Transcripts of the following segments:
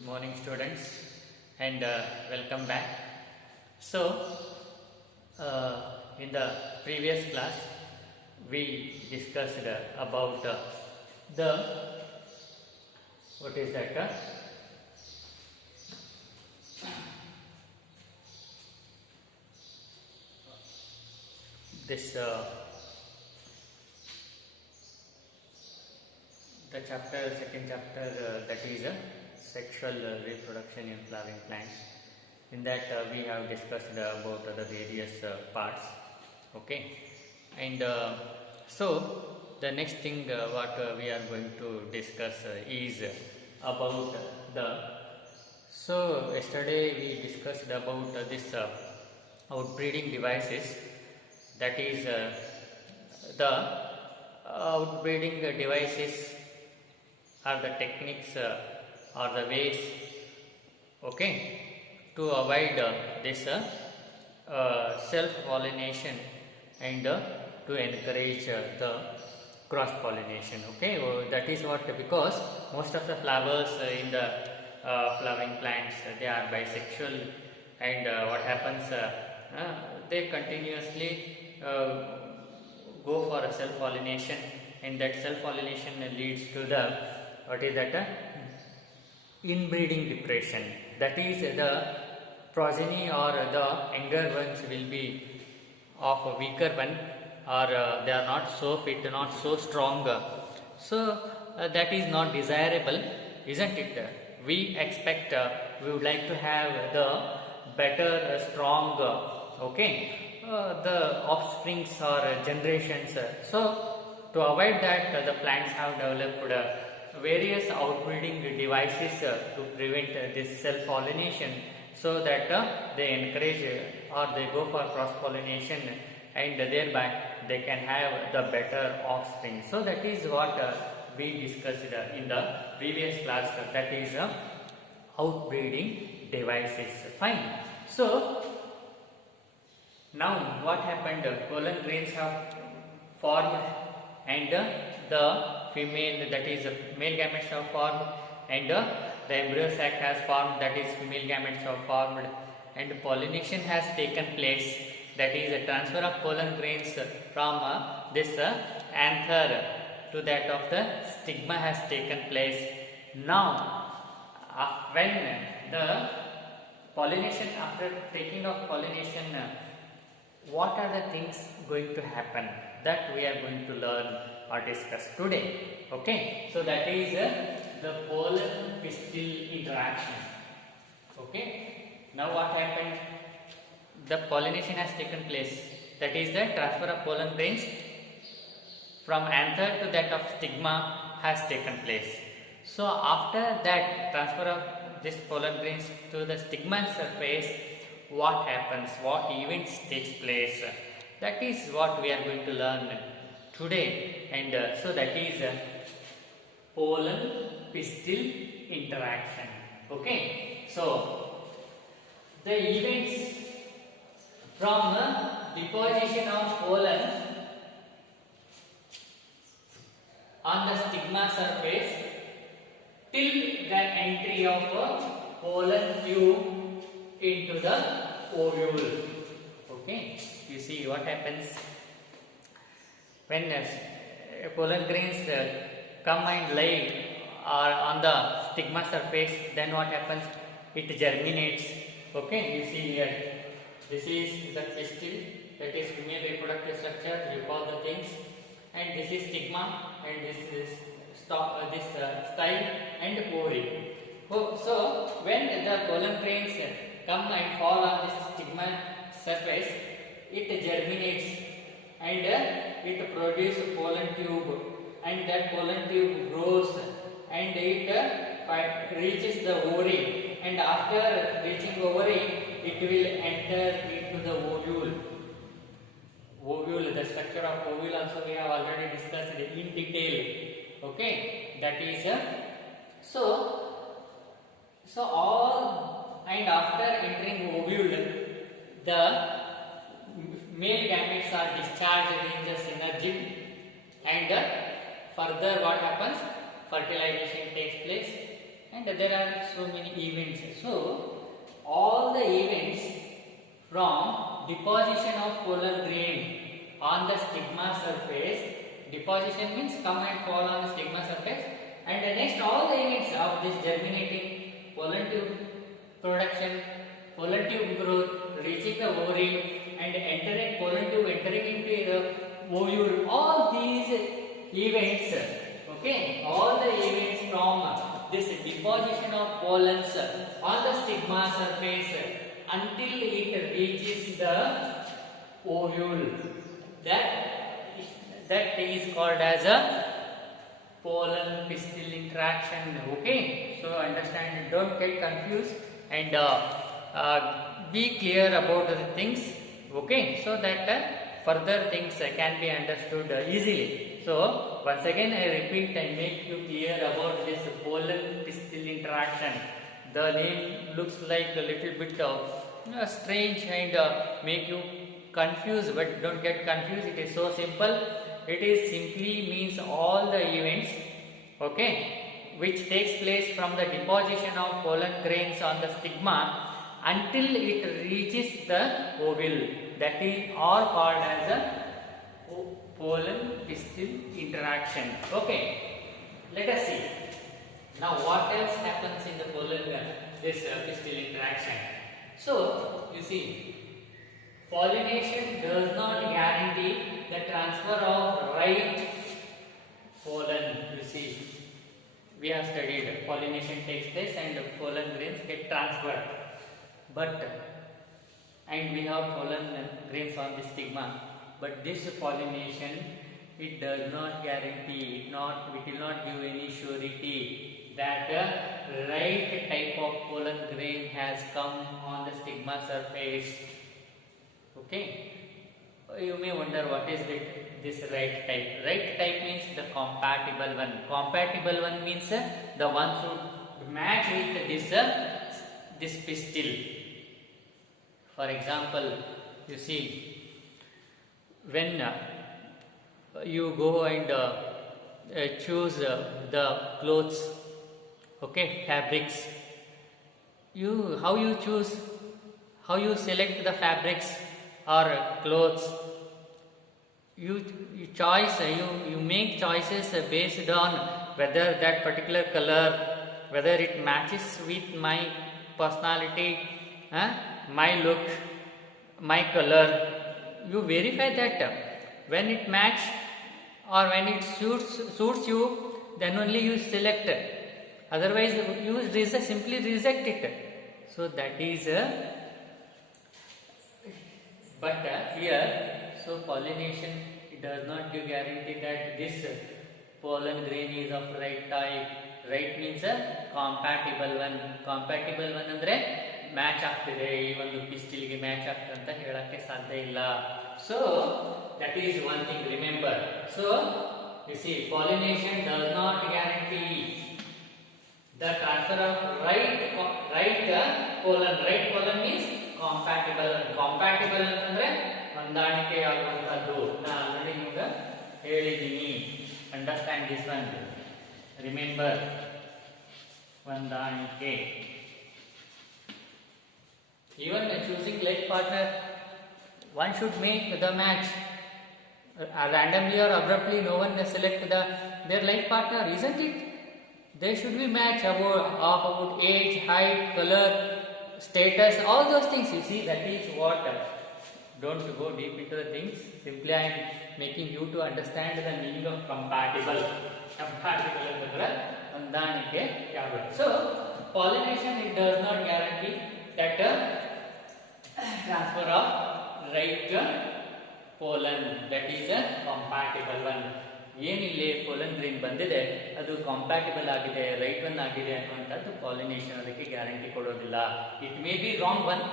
Good morning, students, and welcome back. So, in the previous class, we discussed about the what is that? This the second chapter, that is sexual reproduction in flowering plants. In that we have discussed about the various parts. Okay, and so the next thing what we are going to discuss is about the. So yesterday we discussed about this outbreeding devices. That is the outbreeding devices are the techniques or the ways, okay, to avoid this self-pollination and to encourage the cross-pollination. Okay, that is what, because most of the flowers in the flowering plants, they are bisexual, and what happens, they continuously go for a self-pollination, and that self-pollination leads to the what is that inbreeding depression. That is the progeny or the younger ones will be of a weaker one, or they are not so fit, not so strong. So that is not desirable, isn't it? We expect, we would like to have the better, strong, okay, the offsprings or generations. So to avoid that, the plants have developed various outbreeding devices to prevent this self-pollination, so that they encourage or they go for cross-pollination, and thereby they can have the better offspring. So that is what we discussed in the previous class, that is outbreeding devices. Fine. So now what happened? Pollen grains have formed, and the female, that is male gametes have formed, and the embryo sac has formed, that is female gametes have formed, and pollination has taken place, that is a transfer of pollen grains from this anther to that of the stigma has taken place. Now when the pollination, after taking of pollination, what are the things going to happen, that we are going to learn or discuss today. Okay, so that is the pollen pistil interaction. Okay, now what happened? The pollination has taken place, that is the transfer of pollen grains from anther to that of stigma has taken place. So after that transfer of this pollen grains to the stigma surface, what happens, what events takes place, that is what we are going to learn today. And so that is pollen pistil interaction. Okay, so the events from deposition of pollen on the stigma surface till the entry of pollen tube into the ovule. Okay, you see what happens when pollen grains come and lay on the stigma surface. Then what happens? It germinates. Okay, you see here, this is the pistil, that is female reproductive structure, you call the things, and this is stigma, and this is style and ovary. So when the pollen grains come and fall on this stigma surface, it germinates, and it produces pollen tube, and that pollen tube grows, and it reaches the ovary, and after reaching ovary, it will enter into the ovule. Ovule, the structure of ovule also we have already discussed in detail. Okay, that is so all, and after entering ovule, the male gametes are discharged in the synergy, and further what happens? Fertilization takes place, and there are so many events. So all the events from deposition of pollen grain on the stigma surface, deposition means come and fall on the stigma surface, and the next all the events of this germinating, pollen tube production, pollen tube growth, reaching the ovary and entering pollen tube, entering into the ovule, all these events, okay, all the events from this deposition of pollens on the stigma surface until it reaches the ovule, that is called as a pollen pistil interaction. Okay, so understand, don't get confused, and be clear about the things, okay, so that further things can be understood easily. So once again I repeat and make you clear about this pollen pistil interaction. The name looks like a little bit strange and make you confused, but don't get confused, it is so simple. It is simply means all the events, okay, which takes place from the deposition of pollen grains on the stigma until it reaches the ovule, that is all called as a pollen pistil interaction. Okay, let us see now what else happens in the pollen pistil interaction. So you see, pollination does not guarantee the transfer of right pollen. You see, we have studied pollination takes place and pollen grains get transferred, and we have pollen grains on the stigma, but this pollination, it does not guarantee, it will not give any surety that the right type of pollen grain has come on the stigma surface. Okay, you may wonder what is this right type. Right type means the compatible one. Compatible one means the one should match with this pistil. For example, you see, when you go and choose the clothes, okay, fabrics, how you choose, how you select the fabrics or clothes, you make choices based on whether that particular color, whether it matches with my personality, my look, my color. You verify that when it matches or when it suits you, then only you select. Otherwise you simply reject it. So that is here, so pollination, it does not give guarantee that this pollen grain is of right type. Right means compatible one. Compatible one andre match ಆಗ್ತಿದೆ, ಈ ಒಂದು ಪಿಸ್ಟಿಲ್ಗೆ match ಆಗ್ತದೆ ಅಂತ ಹೇಳಕ್ಕೆ ಸಾಧ್ಯ ಇಲ್ಲ. So that is one thing, remember. So you see, pollination does not guarantee the transfer of right pollen. Right pollen means compatible. Compatible ಅಂತಂದ್ರೆ ಹೊಂದಾಣಿಕೆ ಆಗುವಂತದ್ದು. ನಾನು ಆಲ್ರೆಡಿ ನಿಮಗೆ ಹೇಳಿದ್ದೀನಿ. Understand this one. Remember, ಹೊಂದಾಣಿಕೆ. Even choosing life partner, one should make the match. Randomly or abruptly, no one will select their life partner, isn't it? They should be matched about age, height, color, status, all those things. You see, that is what. Don't go deep into the things. Simply I am making you to understand the meaning of compatible. Compatible ಅಂದ್ರೆ ಹೊಂದಾಣಿಕೆ ಯಾವುದು. So pollination, it does not guarantee that transfer of right pollen, that is a compatible one. ಏನಿಲ್ಲಿ pollen grain ಬಂದಿದೆ ಅದು compatible ಆಗಿದೆ, right one ಆಗಿದೆ ಅನ್ನುವಂಥದ್ದು pollination ಅದಕ್ಕೆ guarantee ಕೊಡೋದಿಲ್ಲ. It may be wrong one,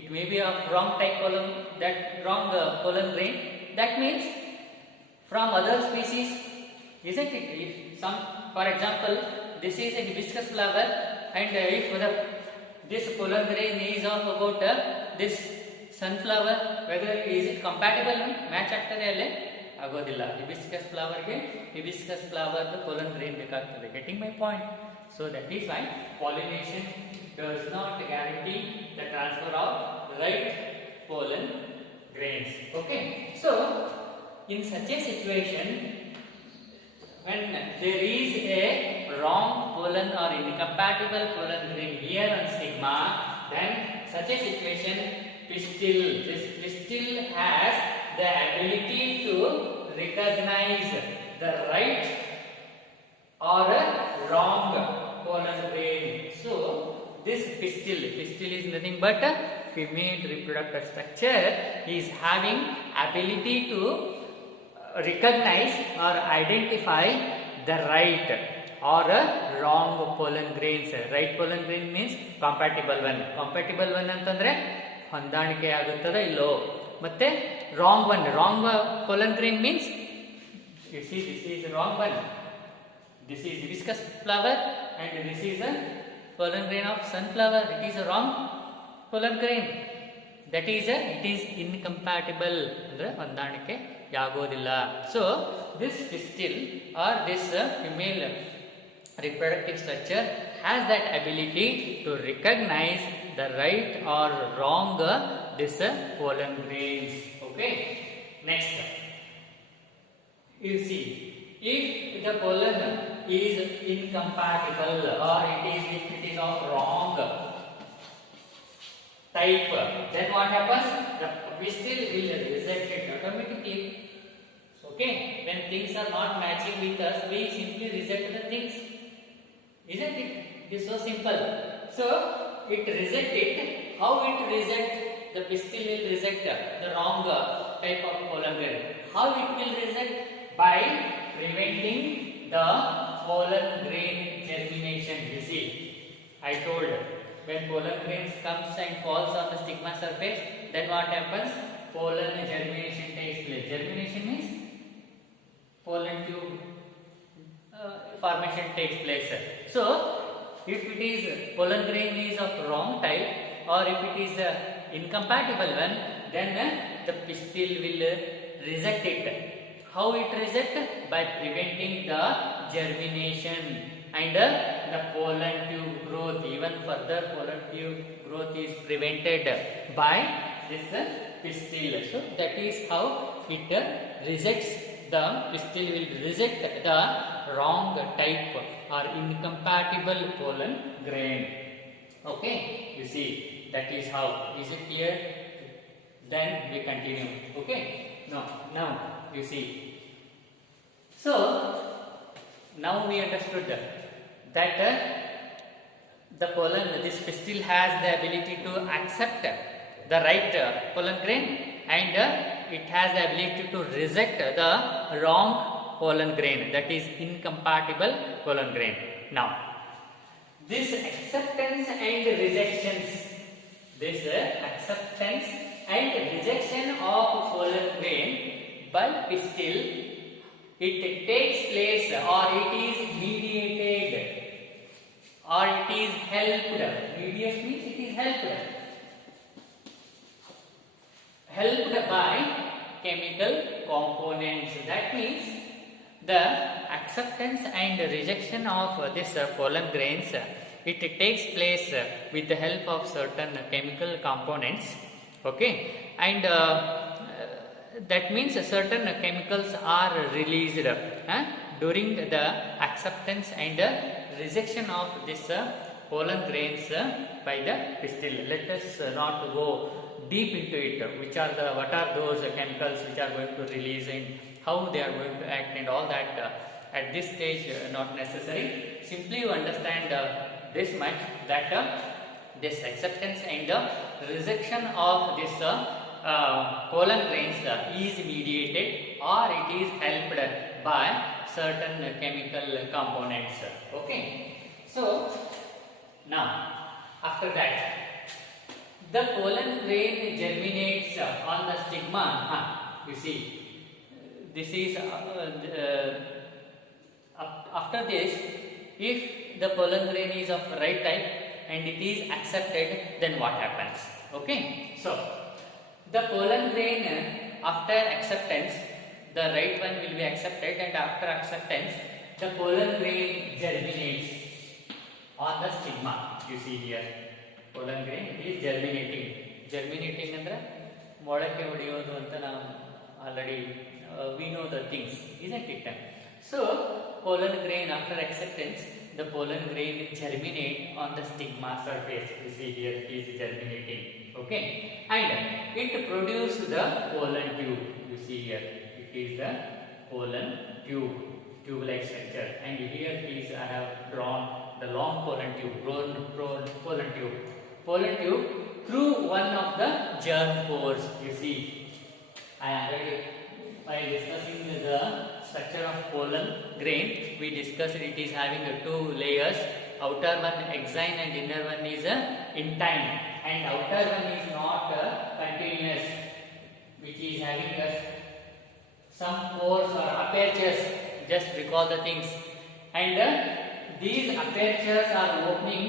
it may be a wrong type pollen, that wrong pollen grain, that means from other species, isn't it? If some, for example, this is a hibiscus flower, and if this pollen grain is of about this sunflower, whether is it compatible, match ಆಗ್ತದೆ ಅಲ್ಲೇ ಆಗೋದಿಲ್ಲ. Hibiscus ಫ್ಲವರ್ಗೆ hibiscus flower pollen grain ಬೇಕಾಗ್ತದೆ. Getting my point? So that is why pollination does not guarantee the transfer of right pollen grains. Okay. So in such a situation, when there is a wrong pollen or incompatible pollen grain here on stigma, then such a situation, this pistil has the ability to recognize the right or a wrong pollen grain. So this pistil is nothing but a female reproductive structure is having ability to recognize or identify the right or a wrong pollen grains. Right pollen grain means compatible one. Compatible one ಅಂತಂದ್ರೆ ಹೊಂದಾಣಿಕೆ ಆಗುತ್ತದೆ ಇಲ್ಲೋ. ಮತ್ತೆ wrong one. Wrong pollen grain means you see this is wrong one. This is hibiscus flower and this is a pollen grain of sunflower. It is a wrong pollen grain. That is it is incompatible ಅಂದ್ರೆ ಹೊಂದಾಣಿಕೆ ಆಗೋದಿಲ್ಲ. So this pistil or this female reproductive structure has that ability to recognize the right or wrong this pollen grains. Okay. Next, you see, if the pollen is incompatible or if it is of wrong type, then what happens? The pistil will reject it automatically. Okay, when things are not matching with us, we simply reject the things, isn't it? It is so simple. So it reject it. How it reject? The pistil will reject the wrong type of pollen grain. How it will reject? By preventing the pollen grain germination. You see, I told, when pollen grains comes and falls on the stigma surface, then what happens? Pollen germination takes place. Germination means pollen tube formation takes place. So if it is pollen grain is of wrong type or if it is incompatible one, then the pistil will reject it. How it reject? By preventing the germination and the pollen tube growth. Even further pollen tube growth is prevented by this pistil. So that is how it rejects. The pistil will reject the wrong type or incompatible pollen grain. Okay, you see, that is how. Is it clear? Then we continue. Okay, now you see. So now we understood that the pollen, this pistil has the ability to accept the right pollen grain and it has the ability to reject the wrong pollen grain, that is incompatible pollen grain. Now this acceptance and rejections, of pollen grain by pistil, it takes place or it is mediated or it is helped. Mediate means it is helped by chemical components. That means the acceptance and rejection of this pollen grains, it takes place with the help of certain chemical components. Okay, and that means certain chemicals are released during the acceptance and rejection of this pollen grains by the pistil. Let us not go deep into it. What are those chemicals which are going to release and how they are going to act and all that. At this stage, not necessary. Simply you understand this much, that this acceptance and rejection of this pollen grains is mediated or it is helped by certain chemical components. Okay. So now after that, the pollen grain germinates on the stigma. You see, this is after this, if the pollen grain is of right type and it is accepted, then what happens? Okay, so the pollen grain after acceptance, the right one will be accepted, and after acceptance the pollen grain germinates. on the stigma. You see here, pollen grain it is germinating. Germinating ಅಂದ್ರೆ ಮೊಳಕೆ ಹೊಡೆಯೋದು ಅಂತ ನಾವು already we know the things, isn't it? So pollen grain, after acceptance, the pollen grain will germinate on the stigma surface. You see here it is germinating. Okay, and it produces the pollen tube. You see here it is the pollen tube-like structure, and here is I have drawn the long pollen tube, pollen tube through one of the germ pores. You see, while discussing the structure of pollen grain, we discussed it is having two layers. Outer one exine and inner one is intine, and outer one is not continuous, which is having some pores or apertures. Just recall the things, and these apertures are opening.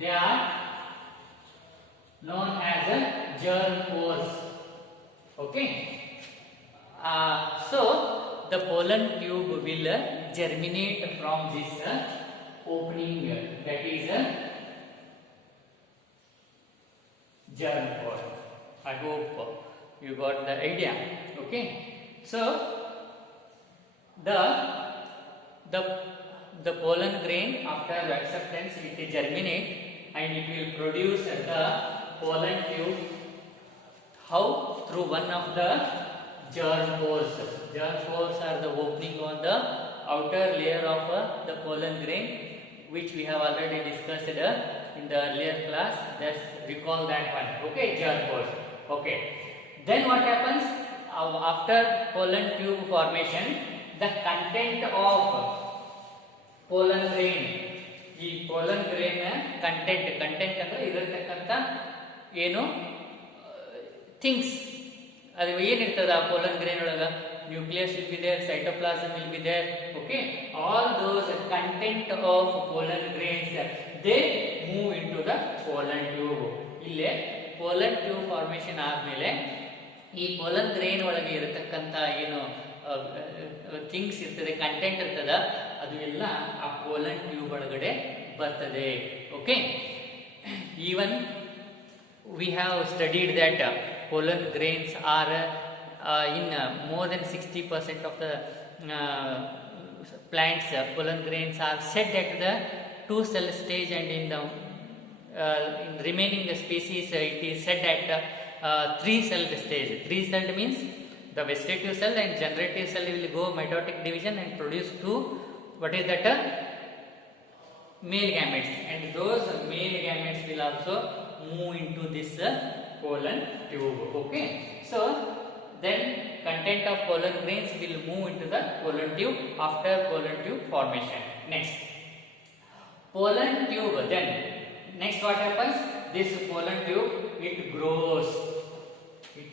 They are known as germ pores. Okay. So the pollen tube will germinate from this opening, that is germ pore. I hope you got the idea. Okay. So the pollen grain, after acceptance, it will germinate and it will produce the pollen tube. How? Through one of the germ pores. Germ pores are the opening on the outer layer of the pollen grain, which we have already discussed in the earlier class. Just recall that one. Okay, germ pores. Okay. Then what happens after pollen tube formation? The content of pollen grain, ಈ pollen grain content ಅಂದ್ರೆ ಇರತಕ್ಕಂತ ಏನು things, ಅದು ಏನಿರ್ತದ ಆ pollen grain ಒಳಗ, nucleus will be there, cytoplasm will be there. Okay, all those content of pollen grains, they move into the pollen tube. ಇಲ್ಲೇ pollen tube formation ಆದ್ಮೇಲೆ ಈ pollen grain ಒಳಗೆ ಇರತಕ್ಕಂತ ಏನು ಥಿಂಗ್ಸ್ ಇರ್ತದೆ, ಕಂಟೆಂಟ್ ಇರ್ತದ, ಅದು ಎಲ್ಲ ಆ pollen tube ಒಳಗಡೆ ಬರ್ತದೆ. Okay, even we have studied that pollen grains are in more than 60% of the plants. Pollen grains are shed at the 2-cell stage, and in the in remaining the species it is shed at 3-celled stage. 3-celled means the vegetative cell and generative cell will go mitotic division and produce two, what is that, male gametes, and those male gametes will also move into this pollen tube. Okay, so then content of pollen grains will move into the pollen tube after pollen tube formation. Next, pollen tube, then next what happens? This pollen tube, it grows, it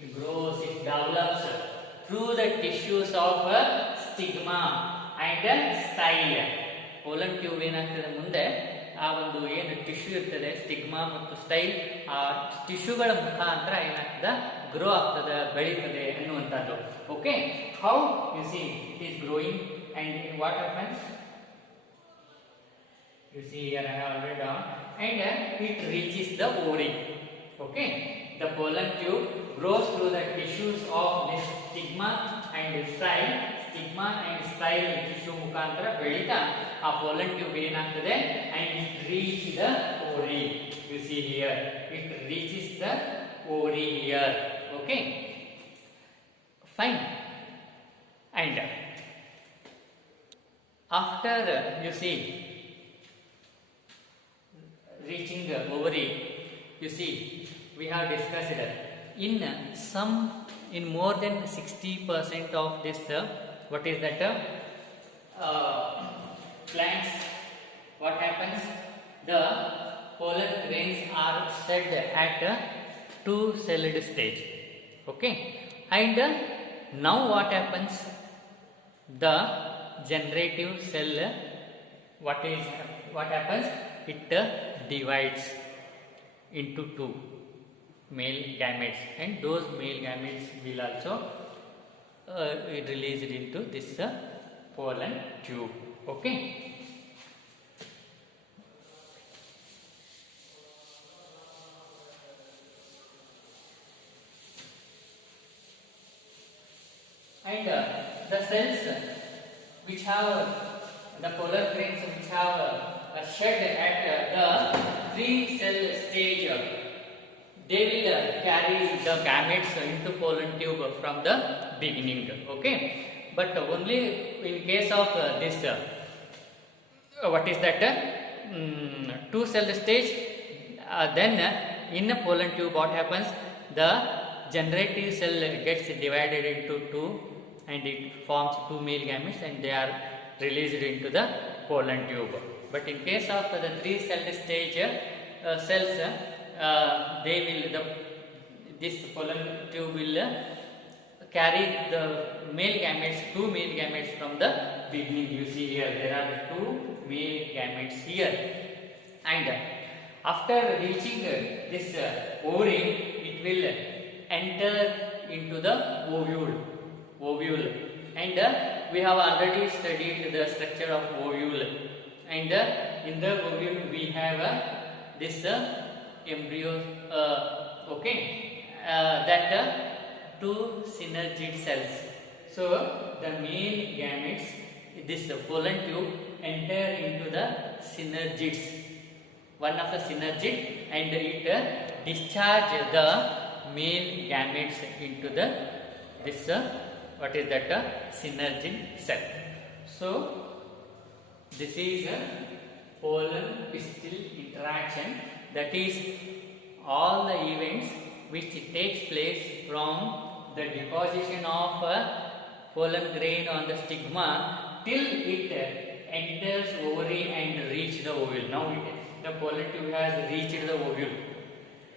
develops through the tissues of stigma and style. pollen tube ಏನಾಗ್ತದೆ ಮುಂದೆ ಆ ಒಂದು ಏನು tissue ಇರ್ತದೆ, stigma ಮತ್ತು style, ಆ ಟಿಶ್ಯೂಗಳ ಮುಖಾಂತರ ಏನಾಗ್ತದೆ, ಗ್ರೋ ಆಗ್ತದೆ, ಬೆಳೀತದೆ ಅನ್ನುವಂಥದ್ದು. Okay, how U C it is growing and what happens? You see here I have already done, and it reaches the ovary. Okay, the pollen tube grows through the tissues of this stigma and style. Stigma and style tissue ಮುಖಾಂತರ ಬೆಳೀತಾ ಆ pollen tube ಏನಾಗ್ತದೆ, and it reaches the ovary. You see here it reaches the ovary here. Okay, fine. And after you see reaching the ovary, you see we have discussed in more than 60% of this what is that plants, what happens, the pollen grains are shed at 2-celled stage. Okay, and now what happens, the generative cell, what happens, it divides into 2 male gametes, and those male gametes will also released into this pollen tube. Okay, which have the pollen grains which have shed at the 3-cell stage, they will carry the gametes into pollen tube from the beginning. Okay, but only in case of this what is that 2-cell stage, then in a pollen tube what happens, the generative cell gets divided into two and it forms 2 male gametes and they are released into the pollen tube. But in case of the 3-cell stage cells, they will this pollen tube will carry the male gametes, 2 male gametes from the beginning. You see here there are 2 male gametes here, and after reaching this ovary, it will enter into the ovule, and we have already studied the structure of ovule, and in the ovule we have this embryo, okay, that 2 synergid cells. So the male gametes, this pollen tube enter into the synergids, one of the synergid, and it discharge the male gametes into the this what is that synergid cell. So this is a pollen pistil interaction, that is all the events which takes place from the deposition of pollen grain on the stigma till it enters ovary and reach the ovule. Now the pollen tube has reached the ovule.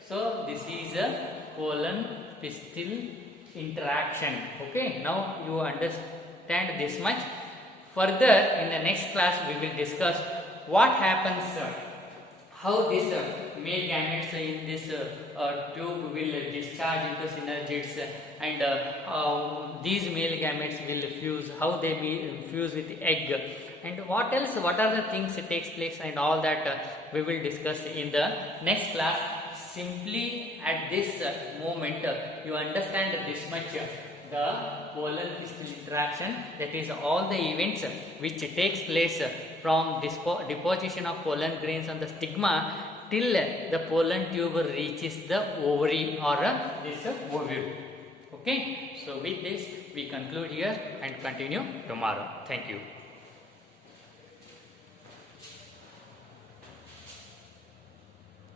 So this is a pollen pistil interaction. Okay, now you understand this much. Further in the next class we will discuss what happens, how this male gametes in this tube will discharge into synergids, and these male gametes will fuse, how they will fuse with the egg, and what else, what are the things that takes place, and all that we will discuss in the next class. Simply at this moment you understand this much, the pollen pistil interaction, that is all the events which takes place from deposition of pollen grains on the stigma till the pollen tube reaches the ovary or this ovule. Okay, so with this we conclude here and continue tomorrow. Thank you.